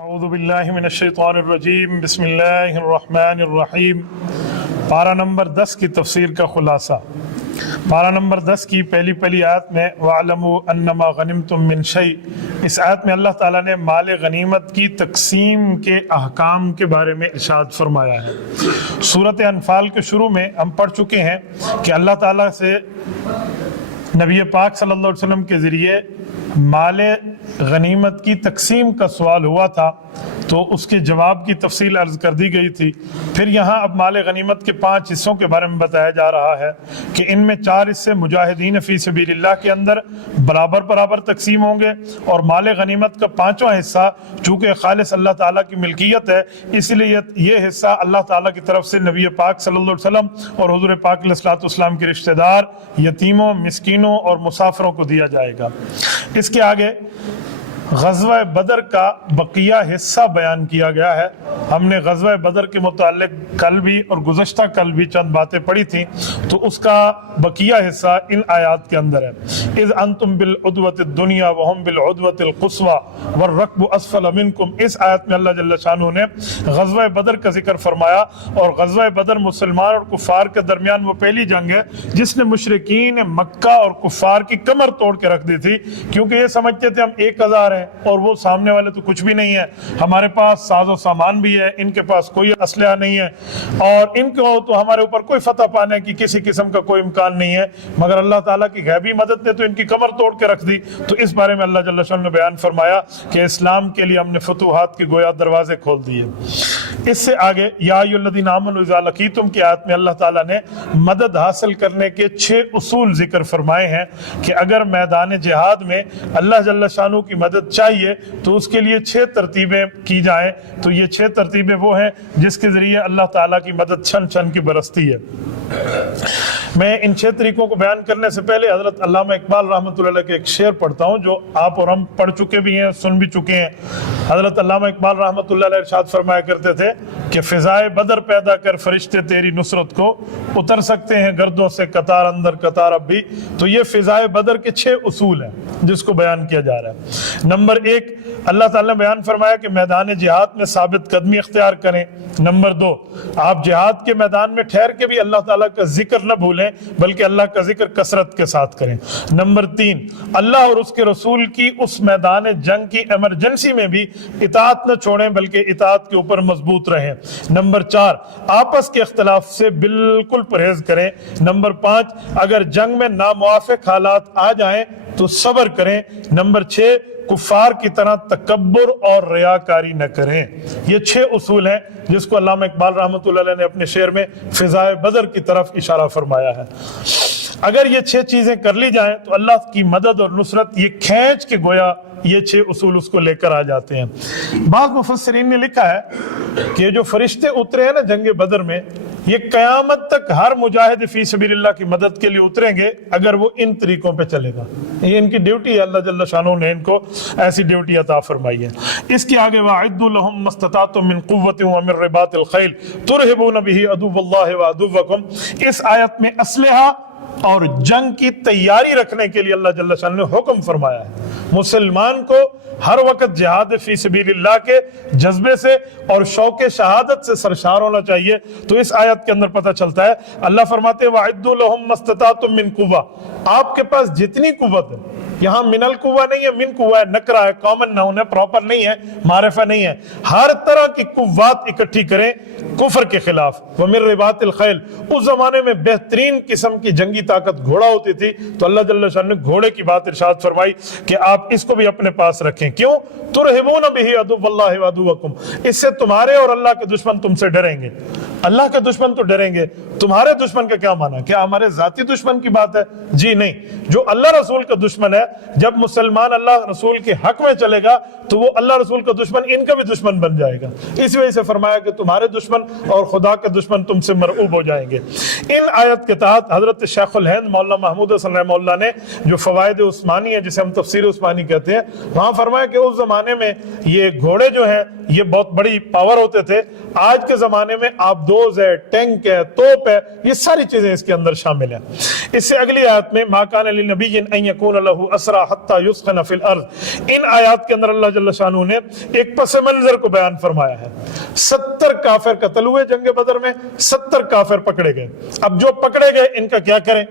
اعوذ باللہ من الشیطان الرجیم بسم اللہ الرحمن الرحیم۔ پارہ نمبر 10 کی تفسیر کا خلاصہ۔ پارہ نمبر 10 کی پہلی آیت میں وَاعْلَمُوا أَنَّمَا غَنِمْتُم مِّن شَيْءٍ، اس آیت میں اللہ تعالیٰ نے مال غنیمت کی تقسیم کے احکام کے بارے میں ارشاد فرمایا ہے۔ سورۃ انفال کے شروع میں ہم پڑھ چکے ہیں کہ اللہ تعالیٰ سے نبی پاک صلی اللہ علیہ وسلم کے ذریعے مال غنیمت کی تقسیم کا سوال ہوا تھا، تو اس کے جواب کی تفصیل عرض کر دی گئی تھی۔ پھر یہاں اب مال غنیمت کے 5 حصوں کے بارے میں بتایا جا رہا ہے کہ ان میں 4 حصے مجاہدین فی سبیل اللہ کے اندر برابر تقسیم ہوں گے، اور مال غنیمت کا 5واں حصہ چونکہ خالص اللہ تعالیٰ کی ملکیت ہے، اس لیے یہ حصہ اللہ تعالیٰ کی طرف سے نبی پاک صلی اللہ علیہ وسلم اور حضور پاک علیہ الصلوۃ والسلام کے رشتہ دار، یتیموں، مسکینوں اور مسافروں کو دیا جائے گا۔ اس کے آگے غزوہ بدر کا بقیہ حصہ بیان کیا گیا ہے۔ ہم نے غزوہ بدر کے متعلق کل بھی اور گزشتہ کل بھی چند باتیں پڑھی تھیں، تو اس کا بقیہ حصہ ان آیات کے اندر ہے۔ اذ انتم بالعدوۃ الدنیا وهم بالعدوۃ القصوى والركب اسفل منکم، اس آیت میں اللہ جل شانہ نے غزوہ بدر کا ذکر فرمایا، اور غزوہ بدر مسلمان اور کفار کے درمیان وہ پہلی جنگ ہے جس نے مشرکین مکہ اور کفار کی کمر توڑ کے رکھ دی تھی، کیونکہ یہ سمجھتے تھے ہم 1000 ہیں اور وہ سامنے والے تو کچھ بھی نہیں ہے، ہمارے پاس ساز و سامان بھی ہے، ان کے پاس کوئی اسلحہ نہیں ہے، اور ان کو تو ہمارے اوپر کوئی فتح پانے کی کسی قسم کا کوئی امکان نہیں ہے، مگر اللہ تعالیٰ کی غیبی مدد نے تو ان کی کمر توڑ کے رکھ دی۔ تو اس بارے میں اللہ جل شانہ نے بیان فرمایا کہ اسلام کے لیے ہم نے فتوحات کے گویا دروازے کھول دیے۔ اس سے آگے یا ایھا الذین آمنوا اذا لقیتم کی آیت میں اللہ تعالیٰ نے مدد حاصل کرنے کے 6 اصول ذکر فرمائے ہیں کہ اگر میدان جہاد میں اللہ جل شانہ کی مدد چاہیے تو اس کے لیے 6 ترتیبیں کی جائیں، تو یہ 6 ترتیبیں وہ ہیں جس کے ذریعے اللہ تعالیٰ کی مدد چھن چھن کی برستی ہے۔ میں ان 6 طریقوں کو بیان کرنے سے پہلے حضرت علامہ اقبال رحمۃ اللہ علیہ کے ایک شعر پڑھتا ہوں جو آپ اور ہم پڑھ چکے بھی ہیں، سن بھی چکے ہیں۔ حضرت علامہ اقبال رحمۃ اللہ علیہ ارشاد فرمایا کرتے تھے کہ فضائے بدر پیدا کر فرشتے تیری نصرت کو، اتر سکتے ہیں گردوں سے قطار اندر قطار اب بھی۔ تو یہ فضائے بدر کے 6 اصول ہیں جس کو بیان کیا جا رہا ہے۔ نمبر 1، اللہ تعالیٰ نے بیان فرمایا کہ میدان جہاد میں ثابت قدمی اختیار کریں۔ نمبر 2، آپ جہاد کے میدان میں ٹھہر کے بھی اللہ تعالیٰ کا ذکر نہ بھولیں بلکہ اللہ کا ذکر کثرت کے ساتھ کریں۔ نمبر 3، اللہ اور اس کے رسول کی اس میدان جنگ کی ایمرجنسی میں بھی اطاعت نہ چھوڑیں بلکہ اطاعت کے اوپر مضبوط رہیں۔ نمبر 4، آپس کے اختلاف سے بالکل پرہیز کریں۔ نمبر 5، اگر جنگ میں ناموافق حالات آ جائیں تو صبر کریں۔ نمبر 6، کفار کی طرح تکبر اور ریاکاری نہ کریں۔ یہ 6 اصول ہیں جس کو علامہ اقبال رحمۃ اللہ علیہ نے اپنے شعر میں فضائے بدر کی طرف اشارہ فرمایا ہے۔ اگر یہ 6 چیزیں کر لی جائیں تو اللہ کی مدد اور نصرت یہ کھینچ کے گویا یہ 6 اصول اس کو لے کر آ جاتے ہیں۔ بعض مفسرین نے لکھا ہے کہ جو فرشتے اترے ہیں نا جنگ بدر میں، یہ قیامت تک ہر مجاہد فی سبیل اللہ کی مدد کے لیے اتریں گے اگر وہ ان طریقوں پہ چلے گا۔ یہ ان کی ڈیوٹی ہے، اللہ جل شانہ نے ان کو ایسی ڈیوٹی عطا فرمائی ہے۔ اس کے آگے وَأَعِدُّوا لَهُم مَّا اسْتَطَعْتُم مِّن قُوَّةٍ وَمِن رِّبَاطِ الْخَيْلِ تُرْهِبُونَ بِهِ عَدُوَّ اللَّهِ وَعَدُوَّكُمْ، اس آیت میں اسلحہ اور جنگ کی تیاری رکھنے کے لیے اللہ جل شانہ نے حکم فرمایا ہے۔ مسلمان کو ہر وقت جہاد فی سبیل اللہ کے جذبے سے اور شوق شہادت سے سرشار ہونا چاہیے۔ تو اس آیت کے اندر پتہ چلتا ہے اللہ فرماتے ہیں وَأَعِدُّوا لَهُم مَّا اسْتَطَعْتُم مِّن قُوَّةٍ، آپ کے پاس جتنی قوت ہے، یہاں من القوہ نہیں ہے، من قوہ ہے، نکرہ ہے، کامن ناؤن ہے، پراپر نہیں ہے، معرفہ نہیں ہے، ہر طرح کی قوات اکٹھی کریں کفر کے خلاف۔ وَمِن رِّبَاطِ الْخَيْلِ، اس زمانے میں بہترین قسم کی جنگی طاقت گھوڑا ہوتی تھی، تو اللہ جل شانہ نے گھوڑے کی بات ارشاد فرمائی کہ آپ اس کو بھی اپنے پاس رکھیں۔ کیوں؟ تُرْهِبُونَ بِهِ عَدُوَّ اللَّهِ وَعَدُوَّكُمْ، اس سے تمہارے اور اللہ کے دشمن تم سے ڈریں گے۔ اللہ کے دشمن تو ڈریں گے، تمہارے دشمن کا کیا معنی ہے؟ کیا ہمارے ذاتی دشمن کی بات ہے؟ جی نہیں، جو اللہ رسول کا دشمن ہے، جب مسلمان اللہ رسول کے حق میں چلے گا تو وہ اللہ رسول کا دشمن ان کا بھی دشمن بن جائے گا۔ اس وجہ سے فرمایا کہ تمہارے دشمن اور خدا کے دشمن تم سے مرعوب ہو جائیں گے۔ ان آیت کے تحت حضرت شیخ الہند مولانا محمود حسن رحمہ اللہ نے جو فوائد عثمانی ہے جسے ہم تفسیر عثمانی کہتے ہیں، وہاں فرمایا کہ اس زمانے میں یہ گھوڑے جو ہیں یہ بہت بڑی پاور ہوتے تھے۔ آج کے زمانے میں آبدوز ہے، ٹینک ہے، توپ ہے، یہ ساری چیزیں اس کے اندر شامل ہیں۔ اس سے اگلی آیت میں ما کان لنبی ان یکون لہ اسریٰ حتی یثخن فی الارض، ان آیات کے اندر اللہ جل شانہ نے ایک پس منظر کو بیان فرمایا ہے۔ 70 کافر قتل ہوئے جنگ بدر میں، 70 کافر پکڑے گئے۔ اب جو پکڑے گئے ان کا کیا کریں؟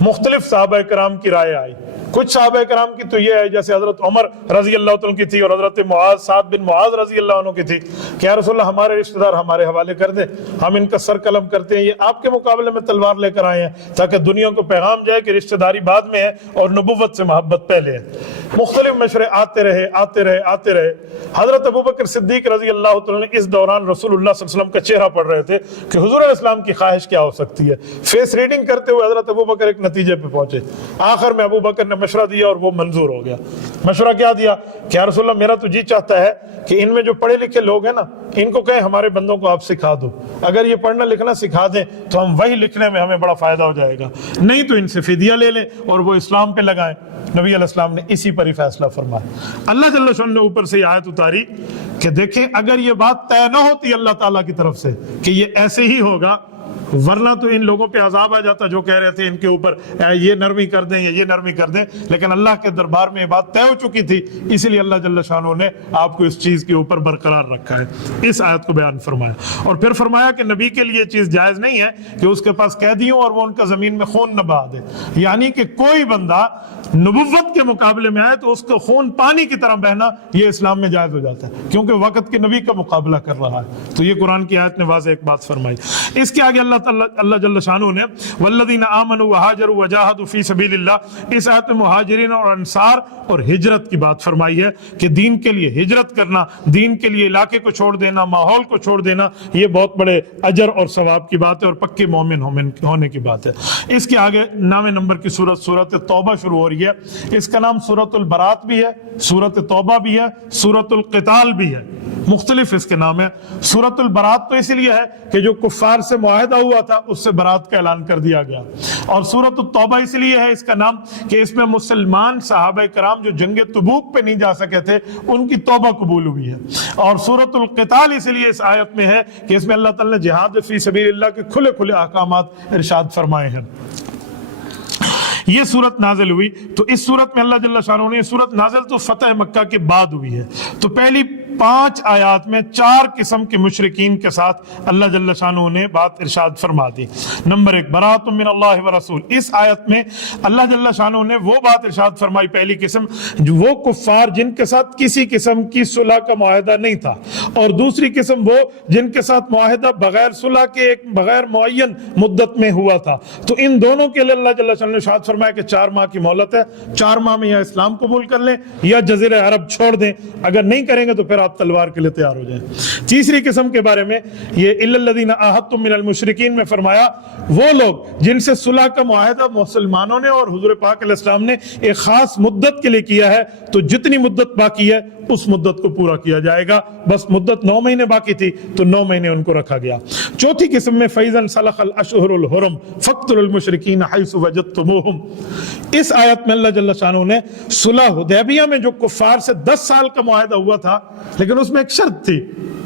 مختلف صحابہ کرام کی رائے آئی۔ کچھ صحابہ کرام کی تو یہ ہے جیسے حضرت عمر رضی اللہ عنہ کی تھی اور حضرت معاذ سعد بن معاذ رضی اللہ عنہ کی تھی کہ یا رسول اللہ ہمارے رشتہ دار ہمارے حوالے کر دیں، ہم ان کا سر قلم کرتے ہیں، یہ آپ کے مقابلے میں تلوار لے کر آئے ہیں تاکہ دنیا کو پیغام جائے کہ رشتہ داری بعد میں ہے اور نبوت سے محبت پہلے ہے۔ مختلف مشورے آتے رہے۔ حضرت ابوبکر صدیق رضی اللہ عنہ نے اس دوران رسول اللہ صلی اللہ علیہ وسلم کا چہرہ پڑھ رہے تھے کہ حضور علیہ السلام کی خواہش کیا ہو سکتی ہے۔ فیس ریڈنگ کرتے ہوئے حضرت ابوبکر ایک نتیجے پہ پہنچے۔ آخر میں ابوبکر نے مشورہ دیا اور وہ منظور ہو گیا۔ مشورہ کیا دیا کہ یا رسول اللہ میرا تو جی چاہتا ہے کہ ان میں جو پڑھے لکھے لوگ ہیں نا، ان کو کہیں ہمارے بندوں کو آپ سکھا دو، اگر یہ پڑھنا لکھنا سکھا دیں تو ہم وہی لکھنے میں ہمیں بڑا فائدہ ہو جائے گا، نہیں تو ان سے فدیہ لے لیں اور وہ اسلام پہ لگائیں۔ نبی علیہ السلام نے اسی پر ہی فیصلہ فرمایا۔ اللہ جل شانہ نے اوپر سے یہ آیت اتاری کہ دیکھیں اگر یہ بات طے نہ ہوتی اللہ تعالیٰ کی طرف سے کہ یہ ایسے ہی ہوگا، ورنہ تو ان لوگوں پہ عذاب آ جاتا جو کہہ رہے تھے ان کے اوپر یہ نرمی کر دیں یا یہ نرمی کر دیں، لیکن اللہ کے دربار میں یہ بات طے ہو چکی تھی، اسی لیے اللہ جل شانہ نے آپ کو اس چیز کے اوپر برقرار رکھا ہے۔ اس آیت کو بیان فرمایا اور پھر فرمایا کہ نبی کے لیے چیز جائز نہیں ہے کہ اس کے پاس قیدی ہوں اور وہ ان کا زمین میں خون نہ بہا دے، یعنی کہ کوئی بندہ نبوت کے مقابلے میں آئے تو اس کا خون پانی کی طرح بہنا یہ اسلام میں جائز ہو جاتا ہے، کیونکہ وقت کے نبی کا مقابلہ کر رہا ہے۔ تو یہ قرآن کی آیت نے واضح ایک بات فرمائی۔ اس کے آگے اللہ جل شانہ نے والذین آمنوا وہاجروا وجاہدوا فی سبیل اللہ، اس آیت میں مہاجرین اور انصار اور ہجرت کی بات فرمائی ہے کہ دین کے لیے ہجرت کرنا، دین کے لیے علاقے کو چھوڑ دینا، ماحول کو چھوڑ دینا، یہ بہت بڑے اجر اور ثواب کی بات ہے اور پکے مومن ہونے کی بات ہے۔ اس کے آگے 9 نمبر کی سورت توبہ شروع ہو رہی ہے۔ اس کا نام سورت البرات بھی ہے، سورت توبہ بھی ہے، سورت القتال بھی ہے، مختلف اس کے نام ہے۔ سورت البرات تو اسی لیے ہے کہ جو کفار سے معاہدہ ہوا تھا اس سے برات کا اعلان کر دیا گیا، اور سورت التوبہ اس لیے ہے اس کا نام کہ اس میں مسلمان صحابہ کرام جو جنگ تبوک پہ نہیں جا سکے تھے ان کی توبہ قبول ہوئی ہے، اور سورت القتال اس لیے اس آیت میں ہے کہ اس میں اللہ تعالی نے جہاد فی سبیل اللہ کے کھلے کھلے احکامات ارشاد فرمائے ہیں۔ یہ صورت نازل ہوئی تو اس صورت میں اللہ جل شانہ نے، یہ صورت نازل تو فتح مکہ کے بعد ہوئی ہے، تو پہلی 5 آیات میں 4 قسم کے مشرکین کے ساتھ اللہ جل شانہ نے بات ارشاد فرما دی۔ نمبر 1 برات من اللہ ورسول، اس آیت میں اللہ جل شانہ نے وہ بات ارشاد فرمائی، پہلی قسم وہ کفار جن کے ساتھ کسی قسم کی صلح کا معاہدہ نہیں تھا، اور دوسری قسم وہ جن کے ساتھ معاہدہ بغیر صلح کے ایک بغیر معین مدت میں ہوا تھا، تو ان دونوں کے لیے اللہ جل شانہ نے ارشاد فرمایا کہ 4 ماہ کی مہلت ہے، 4 ماہ میں یا اسلام قبول کر لیں یا جزیرہ عرب چھوڑ دیں، اگر نہیں کریں گے تو پھر آپ تلوار کے لیے تیار ہو جائیں۔ تیسری قسم کے بارے میں یہ الا الذین عاہدتم من المشرکین میں فرمایا وہ لوگ جن سے صلح کا معاہدہ مسلمانوں نے اور حضور پاک علیہ السلام نے ایک خاص مدت کے لیے کیا ہے، تو جتنی مدت باقی ہے اس مدت کو پورا کیا جائے گا، بس مدت 9 مہینے باقی تھی تو 9 مہینے ان کو رکھا گیا۔ چوتھی قسم میں فَإِذَا انْسَلَخَ الْأَشْهُرُ الْحُرُمُ فَاقْتُلُوا الْمُشْرِكِينَ حَيْثُ وَجَدتُّمُوهُمْ، اس آیت میں اللہ جل شانہ نے صلح حدیبیہ میں جو کفار سے 10 سال کا معاہدہ ہوا تھا، لیکن اس میں ایک شرط تھی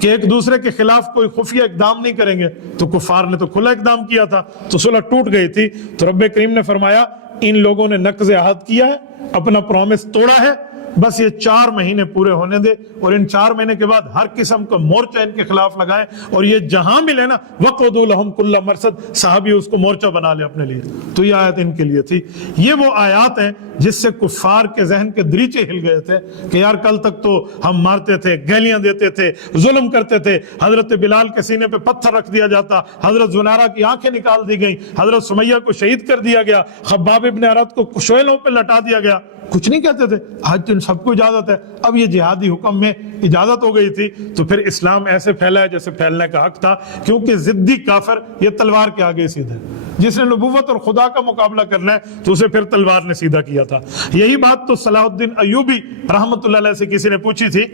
کہ ایک دوسرے کے خلاف کوئی خفیہ اقدام نہیں کریں گے، تو کفار نے تو کھلا اقدام کیا تھا تو صلح ٹوٹ گئی تھی، تو رب کریم نے فرمایا ان لوگوں نے نقض عہد کیا ہے، اپنا پرومس توڑا ہے، بس یہ 4 مہینے پورے ہونے دے، اور ان 4 مہینے کے بعد ہر قسم کا مورچہ ان کے خلاف لگائیں، اور یہ جہاں ملے نا وَقْعُدُوا لَهُمْ كُلَّ مَرْصَدٍ، صحابی اس کو مورچہ بنا لے اپنے لیے۔ تو یہ آیت ان کے لیے تھی۔ یہ وہ آیات ہیں جس سے کفار کے ذہن کے دریچے ہل گئے تھے کہ یار کل تک تو ہم مارتے تھے، گالیاں دیتے تھے، ظلم کرتے تھے، حضرت بلال کے سینے پہ پتھر رکھ دیا جاتا، حضرت زنارہ کی آنکھیں نکال دی گئیں، حضرت سمیہ کو شہید کر دیا گیا، خباب ابن ارت کو شعلوں پہ لٹا دیا گیا، کچھ نہیں کہتے تھے۔ آج تو ان سب کو اجازت ہے، اب یہ جہادی حکم میں اجازت ہو گئی تھی، تو پھر اسلام ایسے پھیلا ہے جیسے پھیلنے کا حق تھا، کیونکہ ضدی کافر یہ تلوار کے آگے سیدھے، جس نے نبوت اور خدا کا مقابلہ کرنا ہے تو اسے پھر تلوار نے سیدھا کیا تھا۔ یہی بات تو صلاح الدین ایوبی رحمۃ اللہ علیہ سے کسی نے پوچھی تھی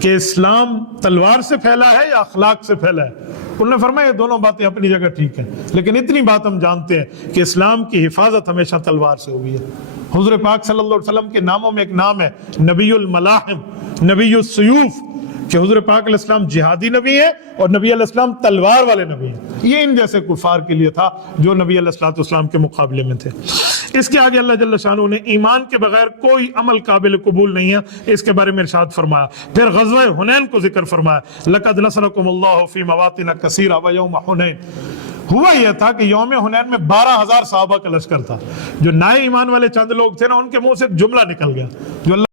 کہ اسلام تلوار سے پھیلا ہے یا اخلاق سے پھیلا ہے؟ انہوں نے فرمایا یہ دونوں باتیں اپنی جگہ ٹھیک ہیں، لیکن اتنی بات ہم جانتے ہیں کہ اسلام کی حفاظت ہمیشہ تلوار سے ہوئی ہے۔ حضور پاک صلی اللہ علیہ وسلم کے ناموں میں ایک نام ہے نبی الملاحم، نبی السیوف، کہ حضور پاک علیہ السلام جہادی نبی ہے اور نبی علیہ السلام تلوار والے نبی ہیں. یہ ان جیسے کفار کے لیے تھا جو نبی علیہ السلام کے مقابلے میں تھے. اس کے آگے اللہ جل شانہ نے ایمان کے بغیر کوئی عمل قابل قبول نہیں ہے، اس کے بارے میں ارشاد فرمایا. پھر غزوہ حنین کو ذکر فرمایا، لقد نصرکم اللہ فی مواطن کثیرہ ویوم حنین. ہوا یہ تھا کہ یوم حنین میں 12,000 صحابہ کا لشکر تھا. جو نئے ایمان والے چند لوگ تھے نا، ان کے منہ سے ایک جملہ نکل گیا جو اللہ